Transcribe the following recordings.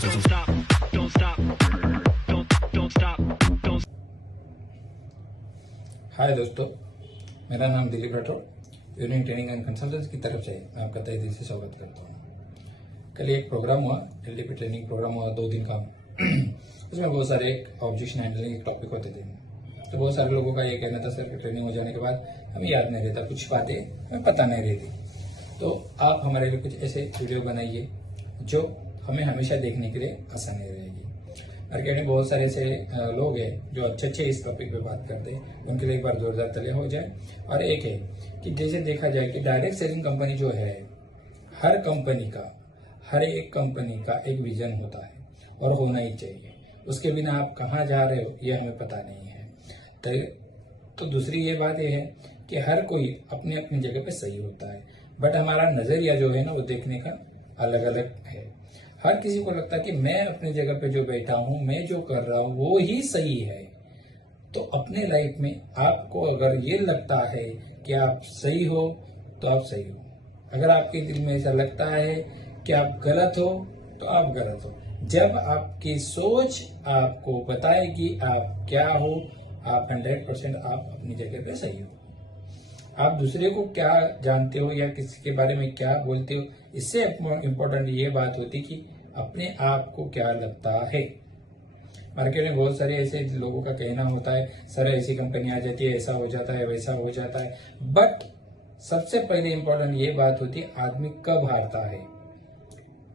हाय दोस्तों, मेरा नाम Dilip Rathore. Union training and consultancy की तरफ से मैं आपका तहे दिल से स्वागत करता हूँ। कल एक प्रोग्राम हुआ, एलडीपी ट्रेनिंग प्रोग्राम हुआ 2 दिन का। उसमें बहुत सारे ऑब्जेक्शन हैंडलिंग के टॉपिक होते थे। तो बहुत सारे लोगों का ये कहना था, सर ट्रेनिंग हो जाने के बाद हमें याद नहीं रहता, कुछ बातें हमें पता नहीं रहती। तो आप हमारे लिए कुछ ऐसे वीडियो बनाइए जो हमें हमेशा देखने के लिए आसानी रहेगी। मार्केट में बहुत सारे ऐसे लोग हैं जो अच्छे इस टॉपिक पे बात करते हैं, उनके लिए एक बार जोरदार तालियां हो जाए। और एक है कि जैसे देखा जाए कि डायरेक्ट सेलिंग कंपनी जो है, हर एक कंपनी का एक विजन होता है और होना ही चाहिए। उसके बिना आप कहाँ जा रहे हो ये हमें पता नहीं है। तो दूसरी ये बात ये है कि हर कोई अपनी अपनी जगह पे सही होता है, बट हमारा नजरिया जो है ना, वो देखने का अलग अलग है। हर किसी को लगता है कि मैं अपनी जगह पे जो बैठा हूं, मैं जो कर रहा हूं वो ही सही है। तो अपने लाइफ में आपको अगर ये लगता है कि आप सही हो तो आप सही हो। अगर आपके दिल में ऐसा लगता है कि आप गलत हो तो आप गलत हो। जब आपकी सोच आपको बताएगी आप क्या हो, आप 100% आप अपनी जगह पे सही हो। आप दूसरे को क्या जानते हो या किसी के बारे में क्या बोलते हो, इससे इम्पोर्टेंट ये बात होती कि अपने आप को क्या लगता है। मार्केट में बहुत सारे ऐसे लोगों का कहना होता है, सर ऐसी कंपनी आ जाती है, ऐसा हो जाता है, वैसा हो जाता है। बट सबसे पहले इम्पोर्टेंट ये बात होती है, आदमी कब हारता है।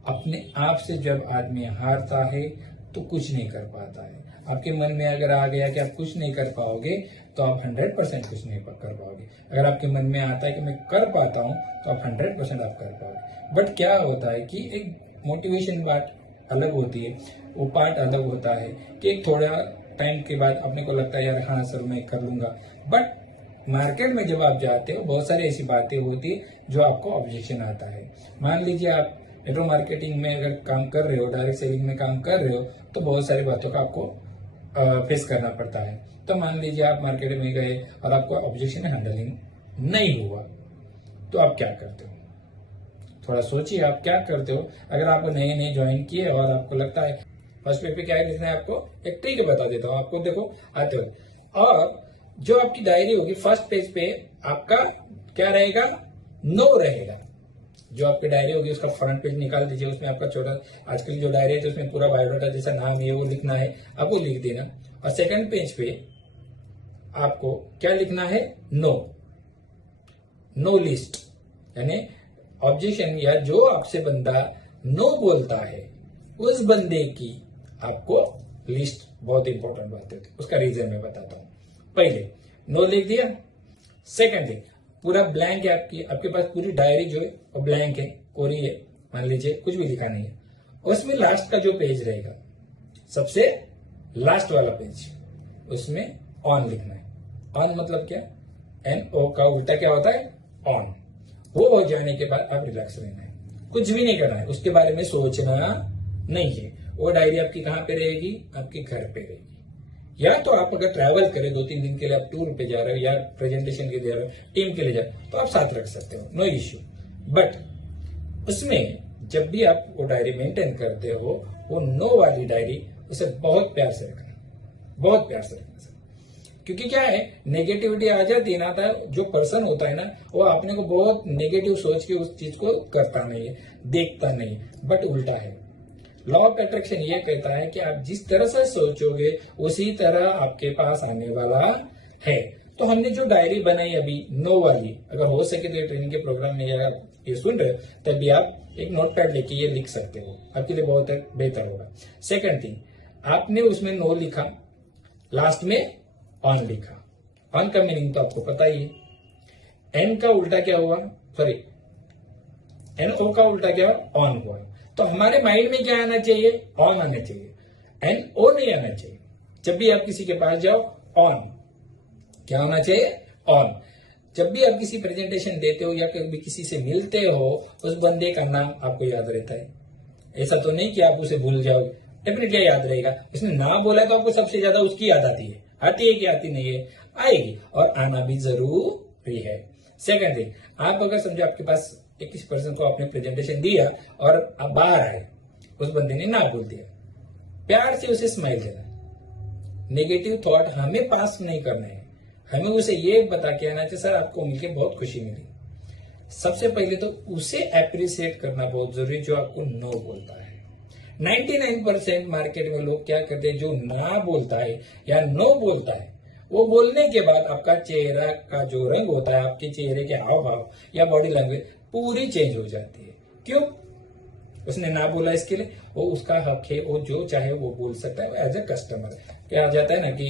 अपने आप से जब आदमी हारता है तो कुछ नहीं कर पाता है। आपके मन में अगर आ गया कि आप कुछ नहीं कर पाओगे तो आप 100% कुछ नहीं कर पाओगे। अगर आपके मन में आता है कि मैं कर पाता हूं तो आप 100% आप कर पाओगे। बट क्या होता है कि एक मोटिवेशन बात अलग होती है, वो पार्ट अलग होता है कि एक थोड़ा टाइम के बाद अपने को लगता है यार हाँ सर मैं कर लूंगा। बट मार्केट में जब आप जाते हो बहुत सारी ऐसी बातें होती है जो आपको ऑब्जेक्शन आता है। मान लीजिए आप नेटवर्क मार्केटिंग में अगर काम कर रहे हो, डायरेक्ट सेलिंग में काम कर रहे हो, तो बहुत सारी बातों का आपको फेस करना पड़ता है। तो मान लीजिए आप मार्केट में गए और आपको ऑब्जेक्शन हैंडलिंग नहीं हुआ तो आप क्या करते हो? थोड़ा सोचिए आप क्या करते हो। अगर आप नए ज्वाइन किए और आपको लगता है, फर्स्ट पेज पे क्या है लिखना है, आपको एक ट्रिक बता देता हूँ आपको, देखो आते हो। और जो आपकी डायरी होगी फर्स्ट पेज पे आपका क्या रहेगा, नो रहेगा। जो आपकी डायरी होगी उसका फ्रंट पेज निकाल दीजिए, उसमें आपका छोटा, आजकल जो डायरी है तो उसमें पूरा बायोडाटा जैसा नाम है वो लिखना है, आप वो लिख देना। और सेकंड पेज पे आपको क्या लिखना है, नो लिस्ट, यानी ऑब्जेक्शन या जो आपसे बंदा नो बोलता है उस बंदे की आपको लिस्ट, बहुत इंपॉर्टेंट बात है, उसका रीजन मैं बताता हूं। पहले नो लिख दिया, सेकंड थिंग पूरा ब्लैंक है, आपके पास पूरी डायरी जो है वो ब्लैंक है, कोरी है, मान लीजिए कुछ भी लिखा नहीं है। उसमें लास्ट का जो पेज रहेगा, सबसे लास्ट वाला पेज, उसमें ऑन लिखना है। ऑन मतलब क्या, NO का उल्टा क्या होता है, ऑन। वो हो जाने के बाद आप रिलैक्स रहना है, कुछ भी नहीं करना है, उसके बारे में सोचना नहीं है। वो डायरी आपकी कहां पे रहेगी, आपके घर पे रहेगी। या तो आप अगर ट्रैवल करें 2-3 दिन के लिए, आप टूर पे जा रहे हो या प्रेजेंटेशन के लिए जा रहे हो, टीम के लिए जा रहे हो, तो आप साथ रख सकते हो, नो इश्यू। बट उसमें जब भी आप वो डायरी मेंटेन करते हो, वो नो वाली डायरी उसे बहुत प्यार से रखना, बहुत प्यार से रखना। क्योंकि क्या है, नेगेटिविटी आ जाती है ना, जो पर्सन होता है ना, वो अपने को बहुत नेगेटिव सोच के उस चीज को करता नहीं है, देखता नहीं, बट उल्टा है। लॉ ऑफ अट्रैक्शन ये कहता है कि आप जिस तरह से सोचोगे उसी तरह आपके पास आने वाला है। तो हमने जो डायरी बनाई अभी नो वाली, अगर हो सके तो ये ट्रेनिंग के प्रोग्राम में अगर ये सुन रहे हो तभी आप एक नोटपैड लेके ये लिख सकते हो, आपके लिए बहुत बेहतर होगा। सेकंड थिंग, आपने उसमें नो लिखा, लास्ट में ऑन लिखा। ऑन का मीनिंग तो आपको पता ही है, एन का उल्टा क्या हुआ, सॉरी NO का उल्टा क्या हुआ, ऑन हुआ। तो हमारे माइंड में क्या आना चाहिए, ऑन आना चाहिए, NO नहीं आना चाहिए। जब भी आप किसी के पास जाओ, ऑन, क्या होना चाहिए, ऑन। जब भी आप किसी प्रेजेंटेशन देते हो या कभी किसी से मिलते हो, उस बंदे का नाम आपको याद रहता है। ऐसा तो नहीं कि आप उसे भूल जाओगे, डेफिनेटली याद रहेगा। उसने ना बोला तो आपको सबसे ज्यादा उसकी याद आती है कि आती नहीं है, आएगी, और आना भी जरूरी है। सेकंड थिंग, आप अगर समझो आपके पास 21% को आपने प्रेजेंटेशन दिया और आप बाहर आए, उस बंदे ने ना बोल दिया, प्यार से उसे स्माइल देना। नेगेटिव थॉट हमें पास नहीं करना है, हमें उसे ये बता के आना चाहिए, सर आपको मिलकर बहुत खुशी मिली। सबसे पहले तो उसे अप्रिशिएट करना बहुत जरूरी, जो आपको नो बोलता है। 99% मार्केट में लोग क्या करते हैं, जो ना बोलता है या नो बोलता है, वो बोलने के बाद आपका चेहरा का जो रंग होता है, आपके चेहरे के हाव भाव या बॉडी लैंग्वेज पूरी चेंज हो जाती है। क्यों? उसने ना बोला, इसके लिए वो उसका हक है, वो जो चाहे वो बोल सकता है एज ए कस्टमर। क्या आ जाता है ना कि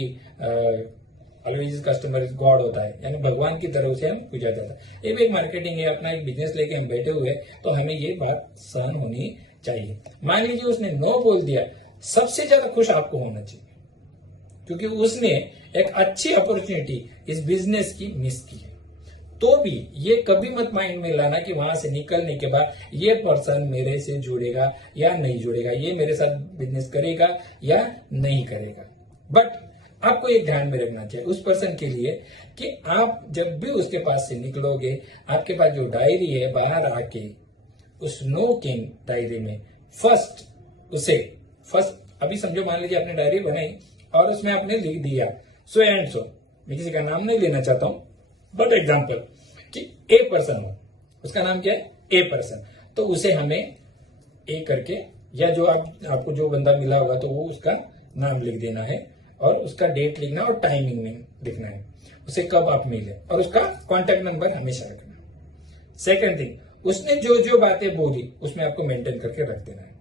ऑलवेज कस्टमर इज गॉड होता है, यानी भगवान की तरह उसे हम पूजा जाता है। ये भी एक मार्केटिंग है, अपना एक बिजनेस लेके हम बैठे हुए हैं, तो हमें ये बात सहन होनी चाहिए। मान लीजिए उसने नो बोल दिया, सबसे ज्यादा खुश आपको होना चाहिए, क्योंकि उसने एक अच्छी अपॉर्चुनिटी इस बिजनेस की मिस की है। तो भी ये कभी मत माइंड में लाना कि वहां से निकलने के बाद ये पर्सन मेरे से जुड़ेगा या नहीं जुड़ेगा, ये मेरे साथ बिजनेस करेगा या नहीं करेगा। बट आपको एक ध्यान में रखना चाहिए उस पर्सन के लिए कि आप जब भी उसके पास से निकलोगे, आपके पास जो डायरी है, बाहर आके उस नो के डायरी में फर्स्ट अभी समझो, मान लीजिए आपने डायरी बनाई और उसमें आपने लिख दिया सो एंड सो, मैं किसी का नाम नहीं लेना चाहता हूं, बट एग्जाम्पल कि ए पर्सन हो, उसका नाम क्या है, ए पर्सन, तो उसे हमें ए करके, या जो आपको जो बंदा मिला होगा तो वो उसका नाम लिख देना है और उसका डेट लिखना और टाइमिंग में लिखना है, उसे कब आप मिले, और उसका कॉन्टेक्ट नंबर हमेशा रखना। सेकंड थिंग, उसने जो जो बातें बोली उसमें आपको मेंटेन करके रख देना है।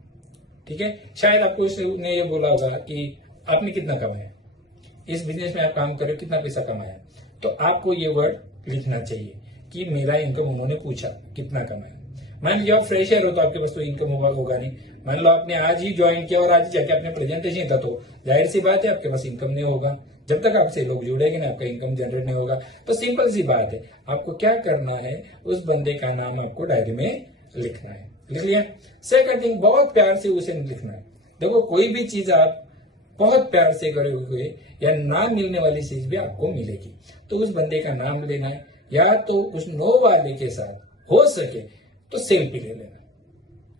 ठीक है, शायद आपको उसने ये बोला होगा कि आपने कितना कमाया, इस बिजनेस में आप काम कर रहे हो, कितना पैसा कमाया, तो आपको ये वर्ड लिखना चाहिए कि मेरा इनकम उन्होंने पूछा कितना कमाया। मान लीजिए आप फ्रेशर हो तो आपके पास तो इनकम होगा नहीं, मान लो आपने आज ही ज्वाइन किया और आज ही जाके अपने प्रेजेंटेशन था, तो जाहिर सी बात है आपके पास इनकम नहीं होगा। जब तक आपसे लोग जुड़ेंगे ना, आपका इनकम जनरेट नहीं होगा। तो सिंपल सी बात है, आपको क्या करना है, उस बंदे का नाम आपको डायरी में लिखना है। लिख लिया? सेकंड थिंग, बहुत प्यार से उसे लिखना है। देखो, कोई भी चीज आप बहुत प्यार से करे हुए या ना मिलने वाली चीज भी आपको मिलेगी, तो उस बंदे का नाम लेना है, या तो उस नो वाले के साथ हो सके तो सेल्फी ले लेना,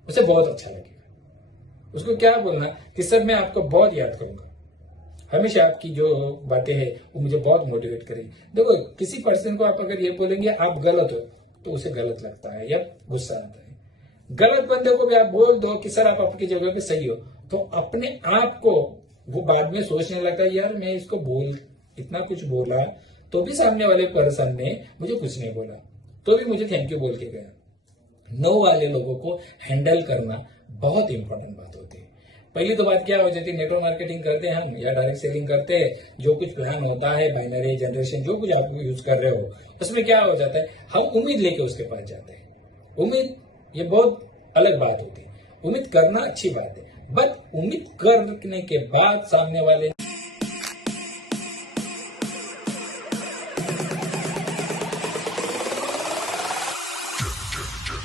उसे बहुत अच्छा लगेगा। उसको क्या बोलना कि सर मैं आपको बहुत याद करूंगा, हमेशा आपकी जो बातें हैं वो मुझे बहुत मोटिवेट करेगी। देखो, किसी पर्सन को आप अगर ये बोलेंगे आप गलत हो, तो उसे गलत लगता है या गुस्सा आता है। गलत बंदे को भी आप बोल दो कि सर आप आपकी जगह पे सही हो, तो अपने आप को वो बाद में सोचने लगता है, यार मैं इसको इतना कुछ बोला तो भी सामने वाले पर्सन ने मुझे कुछ नहीं बोला, तो भी मुझे थैंक यू बोल के गया। नो वाले लोगों को हैंडल करना बहुत इंपॉर्टेंट बात होती है। पहली तो बात क्या हो जाती है, नेटवर्क मार्केटिंग करते हैं हम या डायरेक्ट सेलिंग करते हैं, जो कुछ प्लान होता है, बाइनरी जनरेशन, जो कुछ आप यूज कर रहे हो, उसमें क्या हो जाता है, हम उम्मीद लेके उसके पास जाते हैं। उम्मीद ये बहुत अलग बात होती है। उम्मीद करना अच्छी बात है, बट उम्मीद करने के बाद सामने वाले